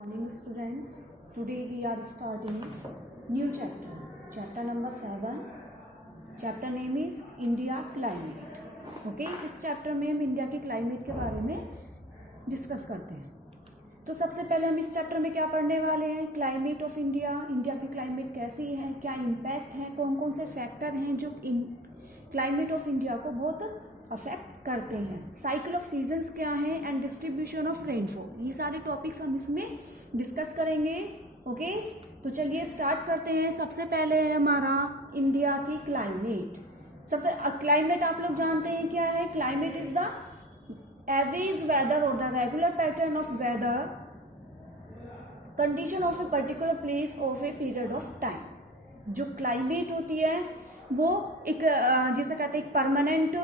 Morning students, today we are starting new chapter number 7. Chapter name is India Climate. Okay, इस chapter में हम India के climate के बारे में डिस्कस करते हैं। तो सबसे पहले हम इस चैप्टर में क्या पढ़ने वाले हैं, क्लाइमेट ऑफ इंडिया, इंडिया की क्लाइमेट कैसी है, क्या इम्पैक्ट है, कौन कौन से फैक्टर हैं जो क्लाइमेट ऑफ इंडिया को बहुत अफेक्ट करते हैं, साइकिल ऑफ सीजन्स क्या है एंड डिस्ट्रीब्यूशन ऑफ रेनफॉल, ये सारे टॉपिक्स हम इसमें डिस्कस करेंगे। ओके, तो चलिए स्टार्ट करते हैं। सबसे पहले है हमारा इंडिया की क्लाइमेट। सबसे क्लाइमेट आप लोग जानते हैं क्या है, climate is the average weather और the regular pattern of weather condition of a particular place of a period of time. जो क्लाइमेट होती है वो एक जिसे कहते हैं एक परमानेंट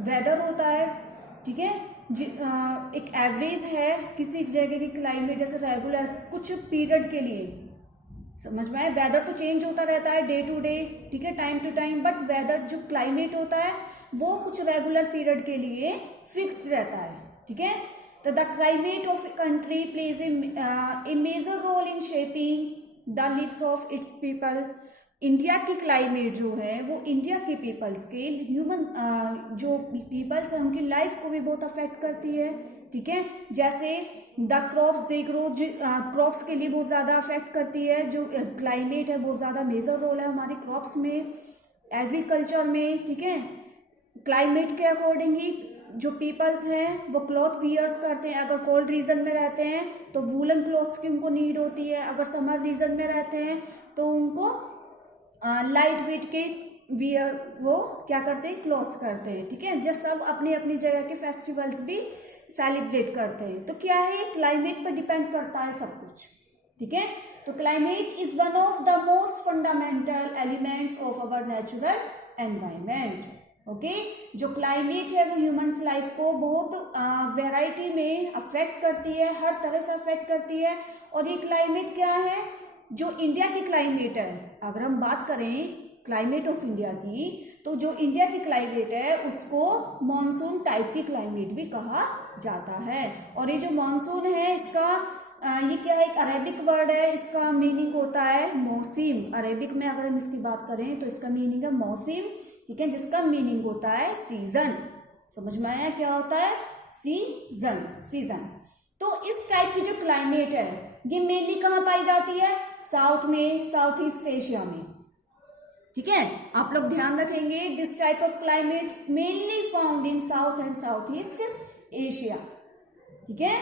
वेदर होता है, ठीक है, एक एवरेज है किसी जगह की क्लाइमेट, जैसे रेगुलर कुछ पीरियड के लिए, समझ में आए। वेदर तो चेंज होता रहता है डे टू डे, ठीक है, time to time, but weather जो क्लाइमेट होता है वो कुछ रेगुलर पीरियड के लिए फिक्स्ड रहता है, ठीक है। तो the climate of a country plays a major role in shaping the lives of its people. India की क्लाइमेट जो है वो इंडिया के पीपल्स के ह्यूमन जो पीपल्स है उनकी लाइफ को भी बहुत अफेक्ट करती है, ठीक है। जैसे the crops they grow, crops के लिए बहुत ज़्यादा अफेक्ट करती है। जो क्लाइमेट है बहुत ज़्यादा मेजर रोल है हमारी क्रॉप्स में, एग्रीकल्चर में, ठीक है। क्लाइमेट के अकॉर्डिंग ही जो पीपल्स हैं वो क्लॉथ वियर्स करते हैं। अगर कोल्ड रीजन में रहते हैं तो वूलन क्लॉथ्स की उनको नीड होती है, अगर समर रीजन में रहते हैं तो उनको लाइट वेट के वियर वो क्या करते हैं, क्लॉथ्स करते हैं, ठीक है। जब सब अपनी अपनी जगह के फेस्टिवल्स भी सेलिब्रेट करते हैं। तो क्या है, क्लाइमेट पर डिपेंड करता है सब कुछ, ठीक है। तो climate is one of the most fundamental elements of our natural environment. Okay, जो क्लाइमेट है वो ह्यूमंस लाइफ को बहुत वेराइटी में अफेक्ट करती है, हर तरह से अफेक्ट करती है। और ये क्लाइमेट क्या है, जो इंडिया की क्लाइमेट है, अगर हम बात करें क्लाइमेट ऑफ इंडिया की, तो जो इंडिया की क्लाइमेट है उसको मॉनसून टाइप की क्लाइमेट भी कहा जाता है। और ये जो मॉनसून है इसका ये क्या है, एक अरेबिक वर्ड है, इसका मीनिंग होता है मौसम। अरेबिक में अगर हम इसकी बात करें तो इसका मीनिंग है मौसम, ठीक है, जिसका मीनिंग होता है सीजन। समझ में आया क्या होता है, सीजन, सीजन। तो इस टाइप की जो क्लाइमेट है ये मेनली कहाँ पाई जाती है, साउथ में, साउथ ईस्ट एशिया में, ठीक है। आप लोग ध्यान रखेंगे, this type of climate mainly found in south and south east Asia, ठीक है।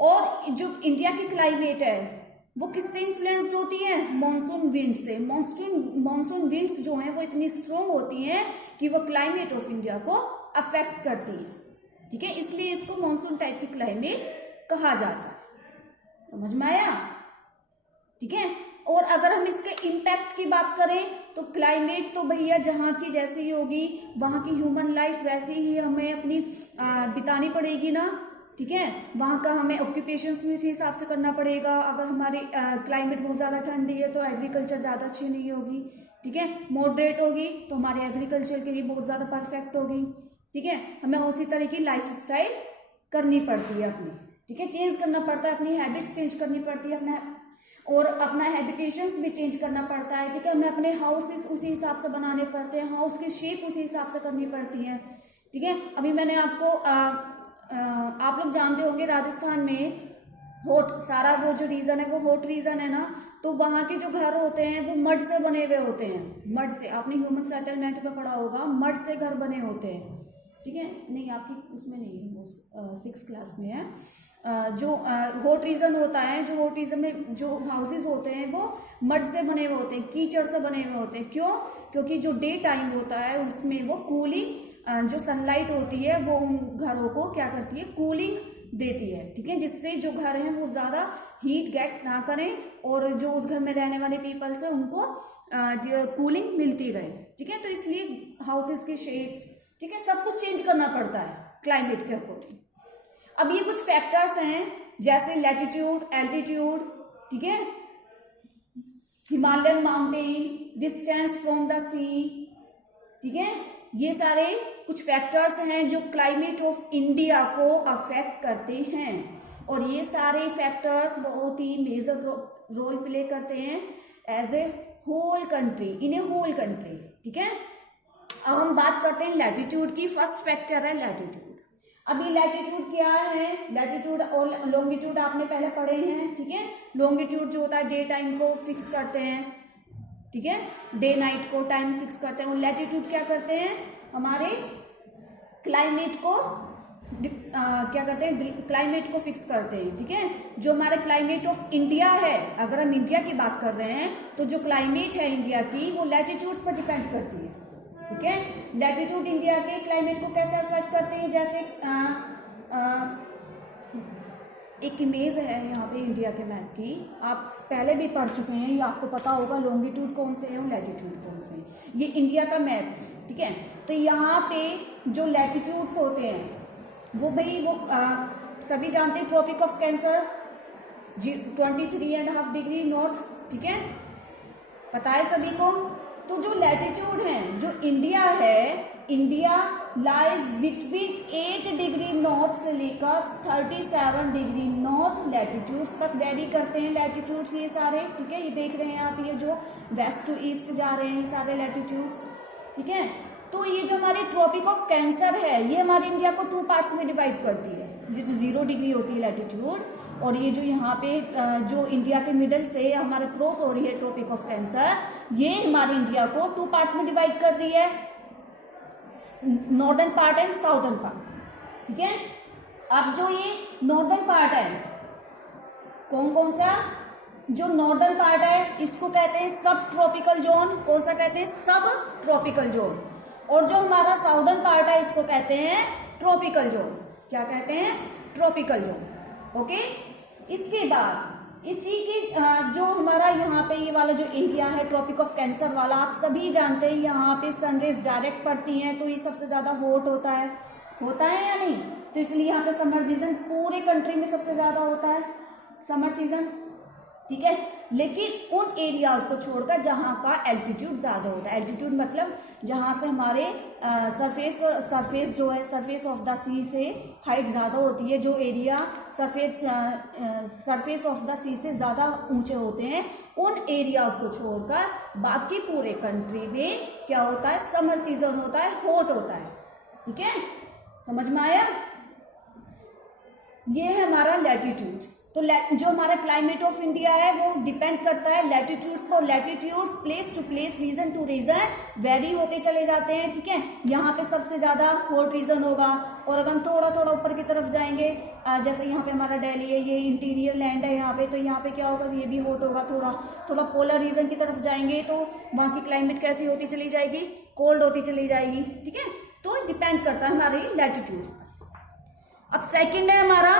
और जो इंडिया की क्लाइमेट है वो किससे इन्फ्लुएंस्ड होती है, मॉनसून विंड से। मॉनसून विंड्स जो हैं वो इतनी स्ट्रॉन्ग होती हैं कि वो क्लाइमेट ऑफ इंडिया को अफेक्ट करती है, ठीक है, इसलिए इसको मॉनसून टाइप की क्लाइमेट कहा जाता है। समझ में आया, ठीक है। और अगर हम इसके इम्पैक्ट की बात करें तो क्लाइमेट तो भैया जहाँ की जैसी ही होगी वहाँ की ह्यूमन लाइफ वैसे ही हमें अपनी बितानी पड़ेगी ना, ठीक है। वहाँ का हमें ऑक्यूपेशंस भी उसी हिसाब से करना पड़ेगा। अगर हमारी क्लाइमेट बहुत ज़्यादा ठंडी है तो एग्रीकल्चर ज़्यादा अच्छी नहीं होगी, ठीक है। मॉडरेट होगी तो हमारे एग्रीकल्चर के लिए बहुत ज़्यादा परफेक्ट होगी, ठीक है। हमें उसी तरह की लाइफ स्टाइल करनी पड़ती है अपनी, ठीक है, चेंज करना पड़ता है, अपनी हैबिट्स चेंज करनी पड़ती है, अपना और अपना हैबिटेशंस भी चेंज करना पड़ता है, ठीक है। हमें अपने हाउसेस उसी हिसाब से बनाने पड़ते हैं, हाउस की शेप उसी हिसाब से करनी पड़ती है, ठीक है। अभी मैंने आपको आप लोग जानते होंगे राजस्थान में हॉट, सारा वो जो रीजन है वो हॉट रीजन है ना, तो वहाँ के जो घर होते हैं वो मड से बने हुए होते हैं। मड से, आपने ह्यूमन सेटलमेंट में पढ़ा होगा, मड से घर बने होते हैं, ठीक है। नहीं, आपकी उसमें नहीं है, वो 6th क्लास में है। जो हॉट रीजन होता है, जो हॉट रीजन में जो हाउसेस होते हैं वो मड से बने हुए होते हैं, कीचड़ से बने हुए होते हैं। क्यों, क्योंकि जो डे टाइम होता है उसमें वो कूलिंग, जो सनलाइट होती है वो उन घरों को क्या करती है, कूलिंग देती है, ठीक है, जिससे जो घर हैं वो ज़्यादा हीट गेट ना करें और जो उस घर में रहने वाले पीपल्स हैं उनको जो कूलिंग मिलती रहे, ठीक है। तो इसलिए हाउसेस के शेप्स, ठीक है, सब कुछ चेंज करना पड़ता है क्लाइमेट के अकॉर्डिंग। अब ये कुछ फैक्टर्स हैं जैसे लैटिट्यूड, एल्टीट्यूड, ठीक है, Himalayan mountain, distance from the sea, ठीक है, ये सारे कुछ फैक्टर्स हैं जो क्लाइमेट ऑफ इंडिया को अफेक्ट करते हैं। और ये सारे फैक्टर्स बहुत ही मेजर रोल प्ले करते हैं as a whole country, in a whole country. ठीक है, अब हम बात करते हैं लैटिट्यूड की। फर्स्ट फैक्टर है लैटिट्यूड। अभी लैटिट्यूड क्या है, लैटिट्यूड और लॉन्गिट्यूड आपने पहले पढ़े हैं। ठीक है, लॉन्गिट्यूड जो होता है डे टाइम को फिक्स करते हैं, ठीक है, डे नाइट को टाइम फिक्स करते हैं। और लैटिट्यूड क्या करते हैं, हमारे क्लाइमेट को क्या करते हैं, क्लाइमेट को फिक्स करते हैं। ठीक है, जो हमारा क्लाइमेट ऑफ इंडिया है, अगर हम इंडिया की बात कर रहे हैं तो जो क्लाइमेट है इंडिया की वो लैटिट्यूड्स पर डिपेंड करती है। ठीक है, लैटिट्यूड इंडिया के क्लाइमेट को कैसे अफेक्ट करते हैं, जैसे एक इमेज है यहाँ पे इंडिया के मैप की, आप पहले भी पढ़ चुके हैं, ये आपको पता होगा लॉन्गिट्यूड कौन से है और लैटिट्यूड कौन से हैं। ये इंडिया का मैप है। ठीक है, तो यहाँ पे जो लैटिट्यूड्स होते हैं वो भाई वो सभी जानते हैं, tropic of Cancer 23.5 degree north. ठीक है, पता है सभी को। तो जो लैटिट्यूड है, जो इंडिया है, India lies between 8 degree north से लेकर 37 डिग्री नॉर्थ लैटिट्यूड तक वेरी करते हैं लैटिट्यूड्स ये सारे। ठीक है, ये देख रहे हैं आप, ये जो वेस्ट टू ईस्ट जा रहे हैं ये सारे लैटिट्यूड्स। ठीक है, तो ये जो हमारी ट्रॉपिक ऑफ कैंसर है ये हमारे इंडिया को 2 पार्ट्स में डिवाइड करती है। ये जो 0 डिग्री होती है लैटिट्यूड, और ये जो यहाँ पे जो इंडिया के मिडल से हमारा क्रॉस हो रही है ट्रॉपिक ऑफ कैंसर, ये हमारे इंडिया को 2 पार्ट्स में डिवाइड कर रही है, northern part and southern part. ठीक है, अब जो ये नॉर्दर्न पार्ट है, कौन कौन सा, जो नॉर्दर्न पार्ट है इसको कहते हैं सब ट्रॉपिकल जोन। कौन सा कहते हैं, सब ट्रॉपिकल जोन। और जो हमारा साउदर्न पार्ट है इसको कहते हैं ट्रॉपिकल जोन। क्या कहते हैं, ट्रॉपिकल जोन। ओके, इसके बाद इसी के जो हमारा यहाँ पे ये वाला जो एरिया है ट्रॉपिक ऑफ कैंसर वाला, आप सभी जानते हैं यहाँ पे सनरेज डायरेक्ट पड़ती हैं, तो ये सबसे ज्यादा हॉट होता है या नहीं। तो इसलिए यहाँ पे समर सीजन पूरे कंट्री में सबसे ज्यादा होता है, समर सीजन। ठीक है, लेकिन उन एरियाज को छोड़कर जहां का एल्टीट्यूड ज्यादा होता है, एल्टीट्यूड मतलब जहां से हमारे सरफेस जो है, सरफेस ऑफ द सी से हाइट ज्यादा होती है, जो एरिया सरफेस ऑफ द सी से ज्यादा ऊंचे होते हैं, उन एरियाज को छोड़कर बाकी पूरे कंट्री में क्या होता है, समर सीजन होता है, हॉट होता है। ठीक है, समझ में आया। ये है हमारा लैटिट्यूड्स। तो जो हमारा क्लाइमेट ऑफ इंडिया है वो डिपेंड करता है लैटिट्यूड्स पर। Latitudes place to place, region to region vary होते चले जाते हैं। ठीक है, यहाँ पे सबसे ज्यादा हॉट रीजन होगा, और अगर हम थोड़ा थोड़ा ऊपर की तरफ जाएंगे, जैसे यहाँ पे हमारा दिल्ली है, ये इंटीरियर लैंड है यहाँ पे, तो यहाँ पे क्या होगा, ये भी हॉट होगा। थोड़ा थोड़ा पोलर रीजन की तरफ जाएंगे तो वहाँ की क्लाइमेट कैसी होती चली जाएगी, कोल्ड होती चली जाएगी। ठीक है, तो डिपेंड करता है हमारे लैटिट्यूड्स। अब सेकंड है हमारा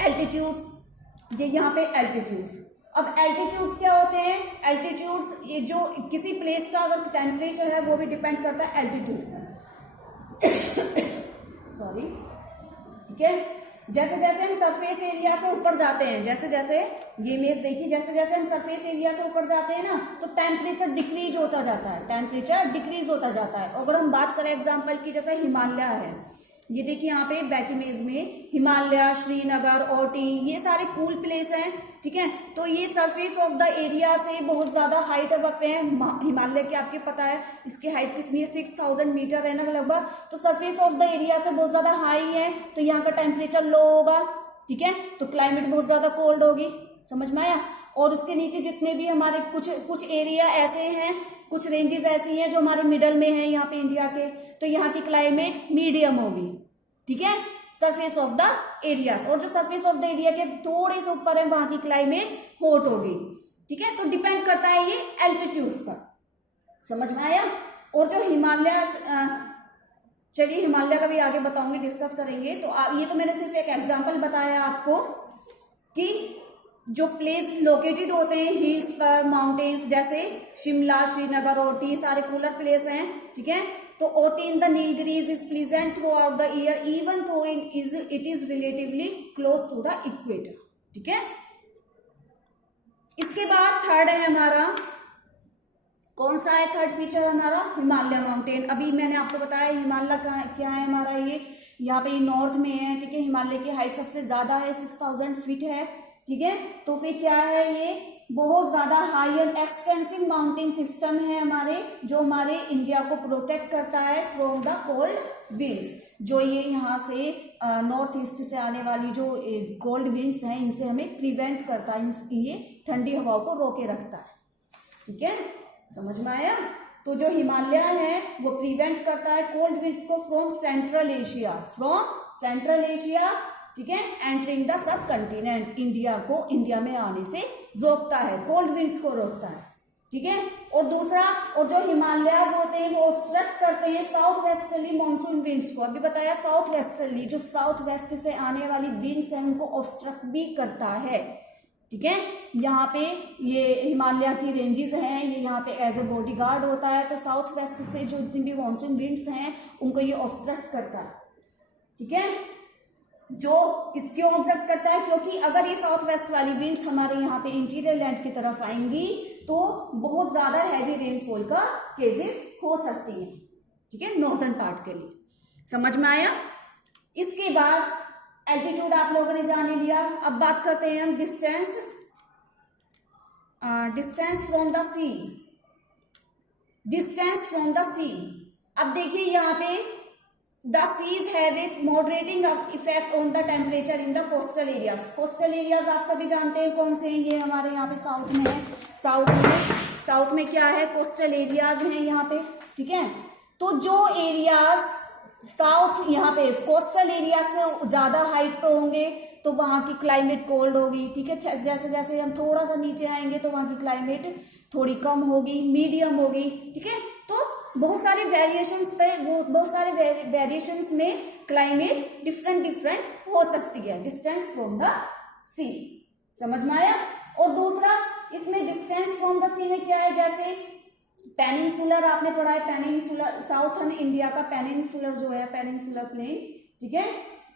एल्टीट्यूड्स। ये यहाँ पे एल्टीट्यूड्स। अब एल्टीट्यूड्स क्या होते हैं, एल्टीट्यूड्स ये जो किसी प्लेस का अगर टेम्परेचर है वो भी डिपेंड करता है एल्टीट्यूड पर। सॉरी। ठीक है, जैसे जैसे हम सरफेस एरिया से ऊपर जाते हैं, जैसे जैसे ये इमेज देखिए, जैसे जैसे हम सरफेस एरिया से ऊपर जाते हैं ना, तो टेम्परेचर डिक्रीज होता जाता है, टेम्परेचर डिक्रीज होता जाता है। अगर हम बात करें एग्जांपल की, जैसे हिमालय है, ये देखिए यहाँ पे बैक इमेज में हिमालय, श्रीनगर, ओटी, ये सारे कूल प्लेस हैं। ठीक है, तो ये सरफेस ऑफ द एरिया से बहुत ज्यादा हाइट अब पे हैं। हिमालय की आपके पता है इसकी हाइट कितनी है, 6000 मीटर है ना लगभग। तो सरफेस ऑफ द एरिया से बहुत ज्यादा हाई है, तो यहाँ का टेम्परेचर लो होगा। ठीक है, तो क्लाइमेट बहुत ज्यादा कोल्ड होगी। समझ में आया। और उसके नीचे जितने भी हमारे कुछ एरिया ऐसे हैं, कुछ रेंजेस ऐसी हैं जो हमारे मिडल में है यहाँ पे इंडिया के, तो यहाँ की क्लाइमेट मीडियम होगी। ठीक है, सरफेस ऑफ द एरिया। और जो सरफेस ऑफ द एरिया के थोड़े से ऊपर है वहां की क्लाइमेट हॉट होगी। ठीक है, तो डिपेंड करता है ये एल्टीट्यूड्स पर। समझ में आया। और जो हिमालय, चलिए हिमालय का भी आगे बताऊंगी, डिस्कस करेंगे। तो ये तो मैंने सिर्फ एक एग्जांपल बताया आपको कि जो प्लेस लोकेटेड होते हैं हिल्स पर, माउंटेन्स, जैसे शिमला, श्रीनगर, ओटी, सारे कूलर प्लेस हैं। ठीक है, तो Ooty in the Nilgiris is pleasant throughout the year even though it is relatively close to the equator. ठीक है, इसके बाद थर्ड है हमारा, कौन सा है थर्ड फीचर हमारा, हिमालय माउंटेन। अभी मैंने आपको बताया हिमालय क्या है हमारा, ये यहाँ पे नॉर्थ में है, ठीक है। हिमालय की हाइट सबसे ज्यादा है, 6000 फीट है, ठीक है। तो फिर क्या है, ये बहुत ज्यादा high and extensive mountain system है हमारे, जो हमारे इंडिया को प्रोटेक्ट करता है फ्रॉम द कोल्ड विंड्स। जो ये यहाँ से नॉर्थ ईस्ट से आने वाली जो कोल्ड विंड्स हैं, इनसे हमें प्रिवेंट करता है, ये ठंडी हवाओं को रोके रखता है, ठीक है। समझ में आया? तो जो हिमालय है वो प्रिवेंट करता है कोल्ड विंड्स को फ्रॉम सेंट्रल एशिया, ठीक है, entering the sub continent, India को इंडिया में आने से रोकता है, कोल्ड विंड्स को रोकता है, ठीक है। और दूसरा, और जो हिमालयाज होते हैं वो ऑब्स्ट्रक्ट करते हैं साउथ वेस्टर्ली मानसून विंड्स को। अभी बताया साउथ वेस्टर्ली, जो साउथ वेस्ट से आने वाली विंड्स है उनको ऑब्स्ट्रक्ट भी करता है, ठीक है। यहाँ पे ये हिमालय की रेंजेस हैं, ये यहाँ पे एज ए बॉडीगार्ड होता है, तो साउथ वेस्ट से जो जितनी भी मानसून विंड्स हैं उनको ये ऑब्स्ट्रक्ट करता है, ठीक है। जो क्यों ऑब्जर्व करता है, क्योंकि अगर ये साउथ वेस्ट वाली विंड्स हमारे यहाँ पे इंटीरियर लैंड की तरफ आएंगी तो बहुत ज्यादा हैवी रेनफॉल का केसेस हो सकती है, ठीक है, नॉर्थर्न पार्ट के लिए। समझ में आया? इसके बाद एल्टीट्यूड आप लोगों ने जान लिया। अब बात करते हैं हम distance from the sea. Distance from the sea, अब देखिए यहाँ पे The seas have a moderating effect on the temperature in the coastal areas. Coastal areas आप सभी जानते हैं कौन से हैं, ये हमारे यहाँ पे साउथ में है। साउथ में क्या है, कोस्टल एरियाज हैं यहाँ पे, ठीक है। तो जो एरियाज साउथ यहाँ पे कोस्टल एरिया से ज्यादा हाइट पे होंगे तो वहां की क्लाइमेट कोल्ड होगी, ठीक है। जैसे जैसे हम थोड़ा सा नीचे आएंगे तो वहां की क्लाइमेट थोड़ी कम होगी, मीडियम होगी, ठीक है। तो बहुत सारे वेरिएशंस में क्लाइमेट डिफरेंट हो सकती है। डिस्टेंस फ्रॉम द सी, समझ में आया? और दूसरा इसमें डिस्टेंस फ्रॉम द सी में क्या है, जैसे पेनिनसुलर आपने पढ़ा है, पेनिनसुलर साउथर्न इंडिया का पेनिनसुलर जो है, पेनिनसुलर प्लेन, ठीक है,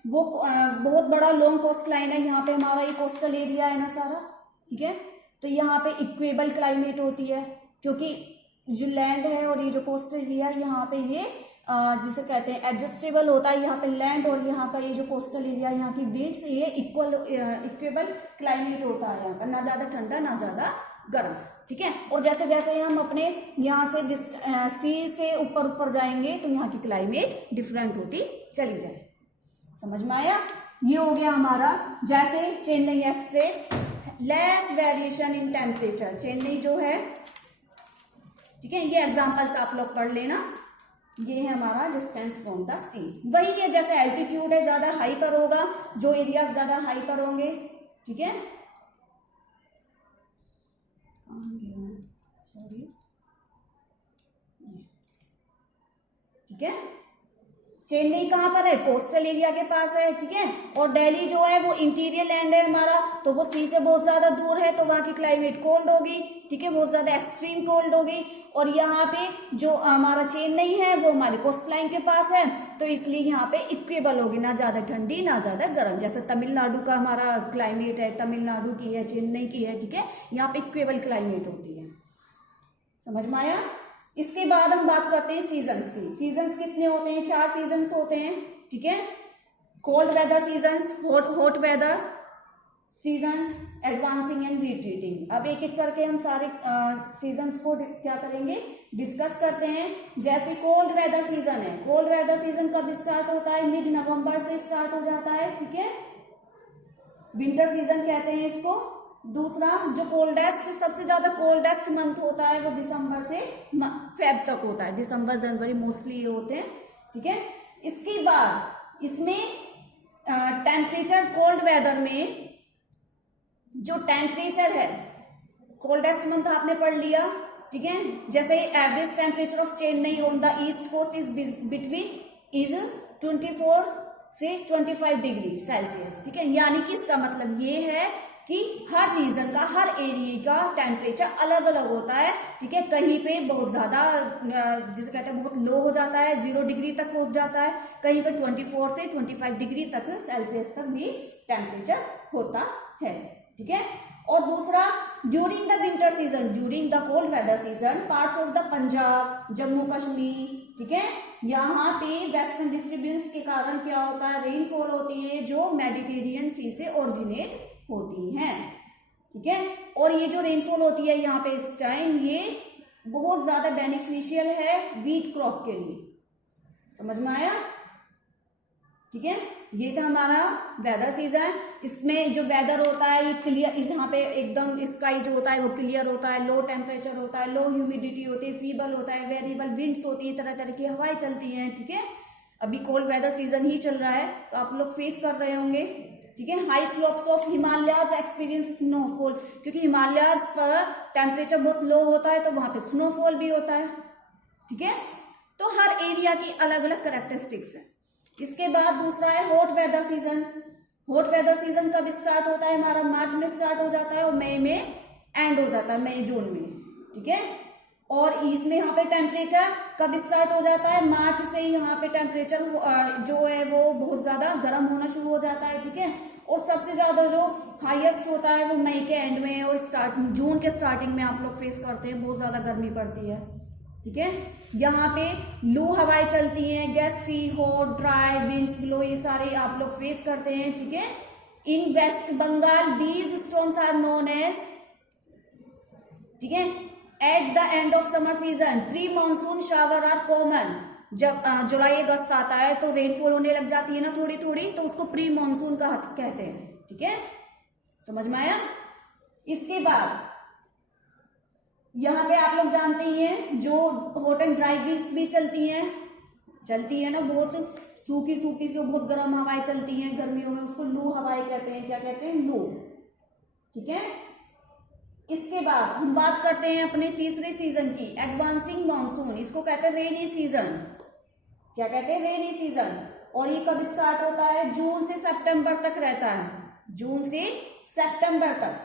वो बहुत बड़ा लॉन्ग कोस्ट लाइन है। यहाँ पे हमारा ये कोस्टल एरिया है ना सारा, ठीक है। तो यहाँ पे इक्वेबल क्लाइमेट होती है, क्योंकि जो लैंड है और ये जो कोस्टल एरिया है यहाँ पे ये जिसे कहते हैं एडजस्टेबल होता है। यहाँ पे लैंड और यहाँ का ये जो कोस्टल एरिया, यहाँ की विंड्स, ये इक्वेबल क्लाइमेट होता है यहाँ का, ना ज्यादा ठंडा ना ज्यादा गर्म, ठीक है। और जैसे जैसे हम अपने यहाँ से सी से ऊपर जाएंगे तो यहाँ की क्लाइमेट डिफरेंट होती चली जाए। समझ में आया? ये हो गया हमारा, जैसे Chennai express less variation in temperature, Chennai जो है, ठीक है। ये एग्जांपल्स आप लोग पढ़ लेना। ये है हमारा डिस्टेंस फ्रॉम द सी। वही है जैसे एल्टीट्यूड है, ज्यादा हाई पर होगा, जो एरियाज ज्यादा हाई पर होंगे, ठीक है। सॉरी, ठीक है। चेन्नई कहाँ पर है, कोस्टल एरिया के पास है, ठीक है। और दिल्ली जो है वो इंटीरियर लैंड है हमारा, तो वो सी से बहुत ज्यादा दूर है, तो वहां की क्लाइमेट कोल्ड होगी, ठीक है, बहुत ज्यादा एक्सट्रीम कोल्ड होगी। और यहाँ पे जो हमारा चेन्नई है वो हमारे कोस्ट लाइन के पास है, तो इसलिए यहाँ पे इक्वेबल होगी, ना ज्यादा ठंडी ना ज्यादा गर्म। जैसे तमिलनाडु का हमारा क्लाइमेट है, तमिलनाडु की है, चेन्नई की है, ठीक है, यहाँ पे इक्वेबल क्लाइमेट होती है। समझ में आया? इसके बाद हम बात करते हैं सीजन्स की। सीजन्स कितने होते हैं? 4 सीजन्स होते हैं, ठीक है। Cold weather seasons, hot weather seasons, advancing and retreating. अब एक एक करके हम सारे सीजन्स को क्या करेंगे, डिस्कस करते हैं। जैसे कोल्ड वेदर सीजन है, कोल्ड वेदर सीजन कब स्टार्ट होता है? मिड नवंबर से स्टार्ट हो जाता है, ठीक है, विंटर सीजन कहते हैं इसको। दूसरा जो कोल्डेस्ट, सबसे ज्यादा कोल्डेस्ट मंथ होता है वो दिसंबर से फेब तक होता है, दिसंबर जनवरी मोस्टली होते हैं, ठीक है। इसके बाद इसमें टेम्परेचर, कोल्ड वेदर में जो टेम्परेचर है, कोल्डेस्ट मंथ आपने पढ़ लिया, ठीक है। जैसे average temperature of Chennai on the east coast is between 24 से 25 डिग्री सेल्सियस, ठीक है। यानी कि इसका मतलब ये है कि हर रीजन का, हर एरिया का टेम्परेचर अलग अलग होता है, ठीक है। कहीं पे बहुत ज्यादा जिसे कहते हैं बहुत लो हो जाता है, 0 डिग्री तक पहुंच जाता है, कहीं पे 24 से 25 डिग्री तक सेल्सियस तक भी टेम्परेचर होता है, ठीक है। और दूसरा, during the winter season, during the cold weather season, parts of the Punjab, Jammu Kashmir, ठीक है, यहाँ पे वेस्टर्न डिस्टर्बेंस के कारण क्या होता है, रेनफॉल होती है जो मेडिटेरियन सी से ओरिजिनेट होती हैं, ठीक है। और ये जो रेनफॉल होती है यहाँ पे इस टाइम, ये बहुत ज्यादा बेनिफिशियल है वीट क्रॉप के लिए। समझ में आया, ठीक है। ये था हमारा वेदर सीजन। इसमें जो वेदर होता है ये क्लियर, यहाँ पे एकदम स्काई जो होता है वो क्लियर होता है, लो टेम्परेचर होता है, लो ह्यूमिडिटी होती है, फीबल होता है, वेरिएबल विंड्स होती है, तरह तरह की हवाएं चलती हैं, ठीक है। अभी कोल्ड वेदर सीजन ही चल रहा है तो आप लोग फेस कर रहे होंगे, ठीक है। High slopes of Himalayas experience snowfall, क्योंकि हिमालयाज पर टेम्परेचर बहुत लो होता है तो वहां पे स्नोफॉल भी होता है, ठीक है। तो हर एरिया की अलग अलग कैरेक्टरिस्टिक्स है। इसके बाद दूसरा है hot weather season. Hot weather season कब स्टार्ट होता है हमारा, मार्च में स्टार्ट हो जाता है और मई में एंड हो जाता है, मई जून में, ठीक है। और इसमें यहाँ पे टेम्परेचर कब स्टार्ट हो जाता है, मार्च से ही यहाँ पे टेम्परेचर जो है वो बहुत ज्यादा गर्म होना शुरू हो जाता है, ठीक है। और सबसे ज्यादा जो हाईएस्ट होता है वो मई के एंड में और जून के स्टार्टिंग में आप लोग फेस करते हैं, बहुत ज्यादा गर्मी पड़ती है, ठीक है। यहाँ पे लू हवाएं चलती हैं, gusty, hot, dry, winds blow, ये सारे आप लोग फेस करते हैं, ठीक है। In West Bengal these storms are known as, ठीक है। At the end of summer season pre monsoon shower are common. जब जुलाई अगस्त आता है तो रेनफॉल होने लग जाती है ना थोड़ी थोड़ी, तो उसको प्री मानसून का कहते हैं, ठीक है। समझ में आया। इसके बाद यहाँ पे आप लोग जानते ही हैं जो हॉट एंड ड्राई विंड्स भी चलती है ना, बहुत सूखी सूखी से बहुत गर्म हवाएं चलती हैं गर्मियों में, उसको लू हवाएं कहते हैं। क्या कहते हैं, लू, ठीक है। इसके बाद हम बात करते हैं अपने तीसरे सीजन की, एडवांसिंग मानसून। इसको कहते हैं रेनी सीजन। क्या कहते हैं, रेनी सीजन। और ये कब स्टार्ट होता है, जून से सितंबर तक रहता है, जून से सितंबर तक,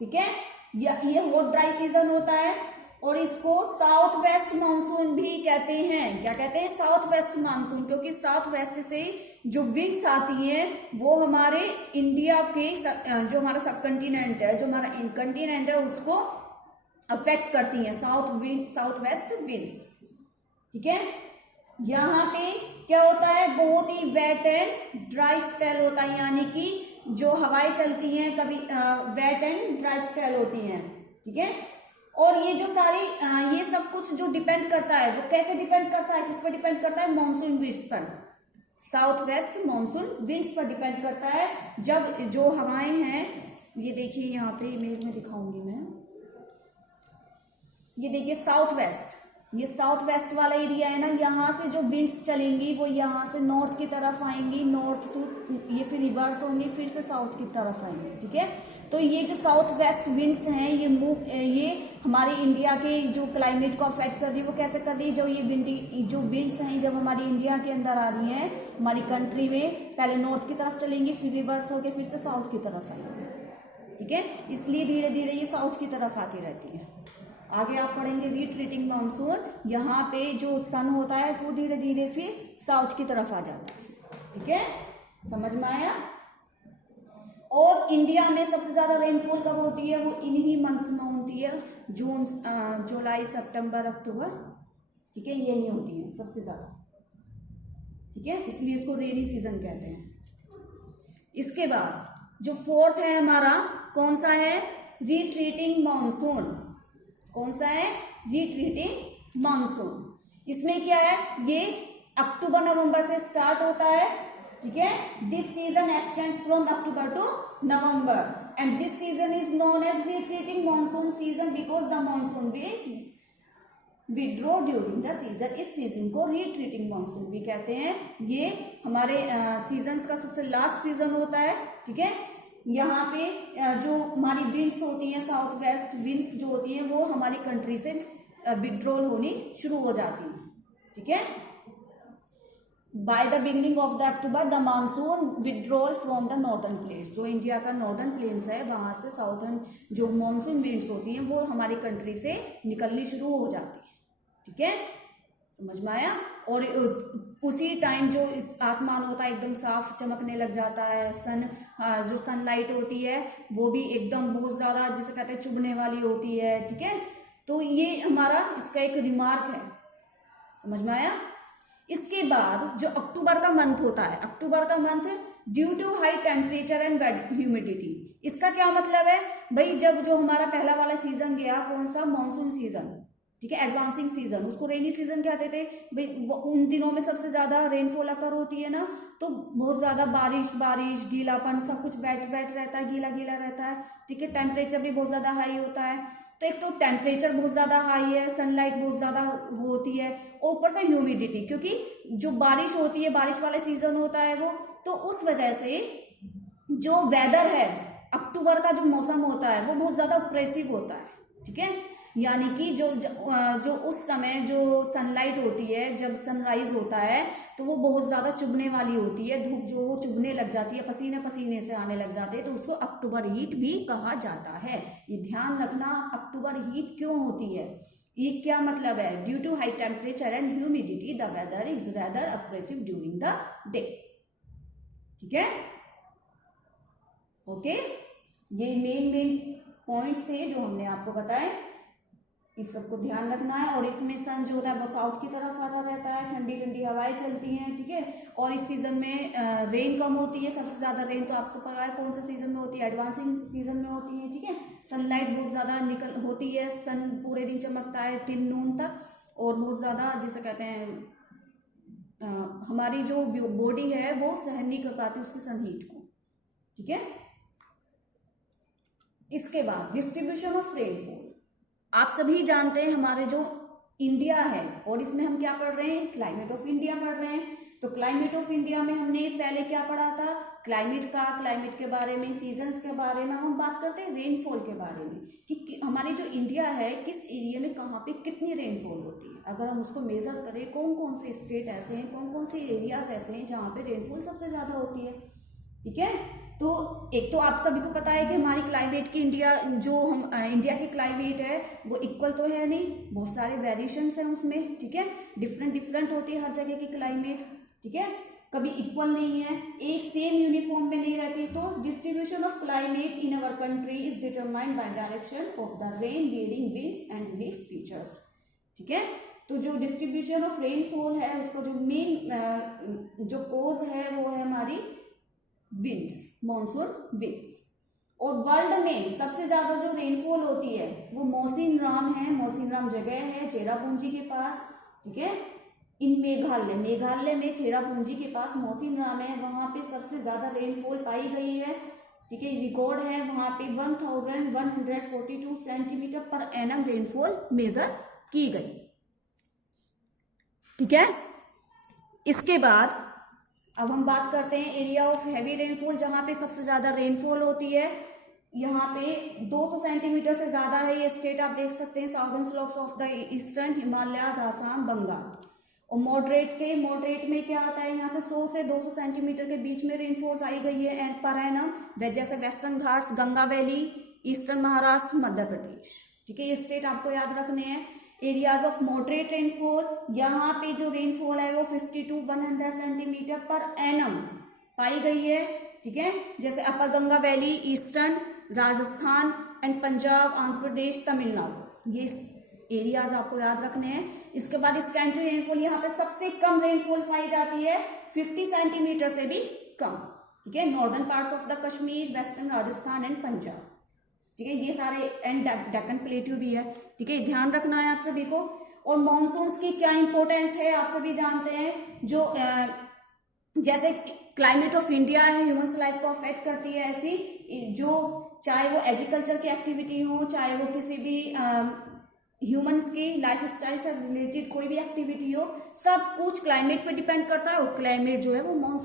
ठीक है। ये हॉट ड्राई सीजन होता है और इसको साउथ वेस्ट मानसून भी कहते हैं। क्या कहते हैं, साउथ वेस्ट मानसून, क्योंकि साउथ वेस्ट से जो विंड्स आती हैं वो हमारे इंडिया के जो हमारा सब कंटिनेंट है, जो हमारा कंटिनेंट है, उसको अफेक्ट करती हैं साउथ वेस्ट विंड्स, ठीक है। यहाँ पे क्या होता है, बहुत ही वेट एंड ड्राई स्पेल होता है, यानी कि जो हवाएं चलती हैं कभी वेट एंड ड्राई स्पेल होती हैं, ठीक है। और ये जो सारी ये सब कुछ जो डिपेंड करता है, वो कैसे डिपेंड करता है, किस पर डिपेंड करता है, मानसून विंड्स पर, साउथ वेस्ट मानसून विंड्स पर डिपेंड करता है। जब जो हवाएं हैं, ये देखिए यहाँ पे इमेज में दिखाऊंगी मैं, ये देखिए साउथ वेस्ट, ये साउथ वेस्ट वाला एरिया है ना, यहाँ से जो विंड्स चलेंगी वो यहाँ से नॉर्थ की तरफ आएंगी, नॉर्थ टू ये फिर रिवर्स होंगी, फिर से साउथ की तरफ आएंगी, ठीक है। तो ये जो साउथ वेस्ट विंड्स हैं ये हमारे इंडिया के जो क्लाइमेट को अफेक्ट कर रही है, वो कैसे कर रही है, जो ये जो विंड्स हैं जब हमारी इंडिया के अंदर आ रही हैं, हमारी कंट्री में पहले नॉर्थ की तरफ चलेंगी, फिर रिवर्स होकर फिर से साउथ की तरफ आएंगी, ठीक है। इसलिए धीरे धीरे ये साउथ की तरफ आती रहती है। आगे आप पढ़ेंगे रिट्रीटिंग मानसून, यहाँ पे जो सन होता है वो धीरे धीरे फिर साउथ की तरफ आ जाता है, ठीक है। समझ में आया। और इंडिया में सबसे ज्यादा रेनफॉल कब होती है, वो इन्हीं मंथ्स में होती है, जून, जुलाई, सितंबर, अक्टूबर, ठीक है, यही होती है सबसे ज्यादा, ठीक है। इसलिए इसको रेनी सीजन कहते हैं। इसके बाद जो फोर्थ है हमारा, कौन सा है, रिट्रीटिंग मानसून। कौन सा है, रिट्रीटिंग मानसून। इसमें क्या है, ये अक्टूबर नवंबर से स्टार्ट होता है, ठीक है। This season extends from October to November and this season is known as retreating monsoon season because the monsoon winds withdraw during the season. इस सीजन को रिट्रीटिंग मानसून भी कहते हैं। ये हमारे सीजन्स का सबसे लास्ट सीजन होता है, ठीक है। यहाँ पे जो हमारी विंड्स होती हैं, साउथ वेस्ट विंड्स जो होती हैं, वो हमारी कंट्री से विड्रॉल होनी शुरू हो जाती है, ठीक है। By the beginning of the October the monsoon withdrawal from the northern plains. जो इंडिया का नॉर्दर्न प्लेन्स है, वहां से साउथर्न जो मानसून विंड्स होती हैं वो हमारी कंट्री से निकलनी शुरू हो जाती है, ठीक है। समझ में आया। और उसी टाइम जो इस आसमान होता है एकदम साफ चमकने लग जाता है, जो सनलाइट होती है वो भी एकदम बहुत ज्यादा जिसे कहते हैं चुभने वाली होती है, ठीक है। तो ये हमारा इसका एक रिमार्क है, समझ में आया। इसके बाद जो अक्टूबर का मंथ होता है, अक्टूबर का month due to high temperature and humidity, इसका क्या मतलब है भाई, जब जो हमारा पहला वाला सीजन गया कौन सा, मानसून सीजन, ठीक है, एडवांसिंग सीजन, उसको रेनी सीजन कहते थे भाई, उन दिनों में सबसे ज्यादा रेनफॉल अकर होती है ना, तो बहुत ज्यादा बारिश बारिश, गीलापन, सब कुछ वेट वेट रहता है, गीला गीला रहता है, ठीक है, टेम्परेचर भी बहुत ज्यादा हाई होता है। तो एक तो टेम्परेचर बहुत ज्यादा हाई है, सनलाइट बहुत ज्यादा होती है, और ऊपर से ह्यूमिडिटी, क्योंकि जो बारिश होती है, बारिश वाले सीजन होता है वो, तो उस वजह से जो वेदर है, अक्टूबर का जो मौसम होता है वो बहुत ज्यादा ऑप्रेसिव होता है, ठीक है, यानी कि जो उस समय जो सनलाइट होती है, जब सनराइज होता है तो वो बहुत ज्यादा चुभने वाली होती है, धूप जो वो चुभने लग जाती है, पसीने पसीने से आने लग जाते हैं, तो उसको अक्टूबर हीट भी कहा जाता है। ये ध्यान रखना, अक्टूबर हीट क्यों होती है, ये क्या मतलब है, due to high temperature and humidity the weather is rather oppressive during the day, ठीक है, ओके। ये मेन पॉइंट्स थे जो हमने आपको बताए, इस सबको ध्यान रखना है। और इसमें सन जो होता है वो साउथ की तरफ आता रहता है, ठंडी ठंडी हवाएं चलती हैं, ठीक है, और इस सीजन में रेन कम होती है, सबसे ज्यादा रेन तो आपको पता है कौन सा सीजन में होती है, एडवांसिंग सीजन में होती है, ठीक है, सनलाइट बहुत ज्यादा निकल होती है, सन पूरे दिन चमकता है टिल नून तक, और बहुत ज्यादा जिसे कहते हैं हमारी जो बॉडी है वो सहन नहीं कर पाती उसकी सन हीट को, ठीक है। इसके बाद डिस्ट्रीब्यूशन ऑफ रेनफॉल, आप सभी जानते हैं हमारे जो इंडिया है, और इसमें हम क्या पढ़ रहे हैं, क्लाइमेट ऑफ इंडिया पढ़ रहे हैं। तो क्लाइमेट ऑफ इंडिया में हमने पहले क्या पढ़ा था, क्लाइमेट के बारे में, सीजन्स के बारे में, हम बात करते हैं रेनफॉल के बारे में कि हमारी जो इंडिया है किस एरिया में कहाँ पे कितनी रेनफॉल होती है। अगर हम उसको मेजर करें, कौन कौन से स्टेट ऐसे हैं, कौन कौन से एरियाज ऐसे हैं जहाँ पे रेनफॉल सबसे ज्यादा होती है, ठीक है। तो एक तो आप सभी को पता है कि हमारी क्लाइमेट की इंडिया की क्लाइमेट है वो इक्वल तो है नहीं, बहुत सारे वेरिएशंस हैं उसमें, ठीक है, डिफरेंट होती है हर जगह की क्लाइमेट, ठीक है, कभी इक्वल नहीं है, एक सेम यूनिफॉर्म में नहीं रहती। तो distribution of climate in our country is determined by direction of the rain, leading winds and relief features, ठीक है। तो जो डिस्ट्रीब्यूशन ऑफ रेनफॉल है उसको जो मेन जो कोज है वो है हमारी विंड्स, मॉनसून विंड्स। और वर्ल्ड में सबसे ज्यादा जो रेनफॉल होती है वो मौसिनराम है, मौसिनराम जगह है चेरापूंजी के पास, ठीक है, इन मेघालय में चेरापूंजी के पास मौसिनराम है, वहां पे सबसे ज्यादा रेनफॉल पाई गई है, ठीक है, रिकॉर्ड है वहां पे 1142 सेंटीमीटर पर एनम रेनफॉल मेजर की गई, ठीक है। इसके बाद अब हम बात करते हैं एरिया ऑफ हैवी रेनफॉल, जहां पे सबसे ज्यादा रेनफॉल होती है, यहाँ पे 200 सेंटीमीटर से ज्यादा है। ये स्टेट आप देख सकते हैं, southern slopes of the eastern Himalayas, Assam, Bengal. और मॉडरेट में क्या आता है, यहाँ से 100 से 200 सेंटीमीटर के बीच में रेनफॉल पाई गई है पर एनम, जैसे western Ghats, Ganga valley, eastern Maharashtra, Madhya Pradesh, ठीक है, ये स्टेट आपको याद रखने हैं। एरियाज ऑफ मॉडरेट रेनफॉल, यहाँ पे जो रेनफॉल है वो 50 to 100 सेंटीमीटर पर एनम पाई गई है, ठीक है, जैसे upper Ganga valley, eastern Rajasthan and Punjab, Andhra Pradesh, Tamil Nadu, ये एरियाज आपको याद रखने हैं। इसके बाद स्कैंटी रेनफॉल, यहाँ पे सबसे कम रेनफॉल पाई जाती है, 50 सेंटीमीटर से भी कम, ठीक है, northern parts of the Kashmir, western Rajasthan and Punjab, ठीक है, ये सारे एंड डेक्कन प्लेट्यू भी है, ठीक है, ध्यान रखना है आप सभी को। और मॉनसून्स की क्या इंपॉर्टेंस है आप सभी जानते हैं, जो जैसे क्लाइमेट ऑफ इंडिया है ह्यूमन लाइफ को अफेक्ट करती है, ऐसी जो चाहे वो एग्रीकल्चर की एक्टिविटी हो, चाहे वो किसी भी ह्यूमंस की लाइफ स्टाइल से रिलेटेड कोई भी एक्टिविटी हो, सब कुछ क्लाइमेट पे डिपेंड करता है। और क्लाइमेट जो है वो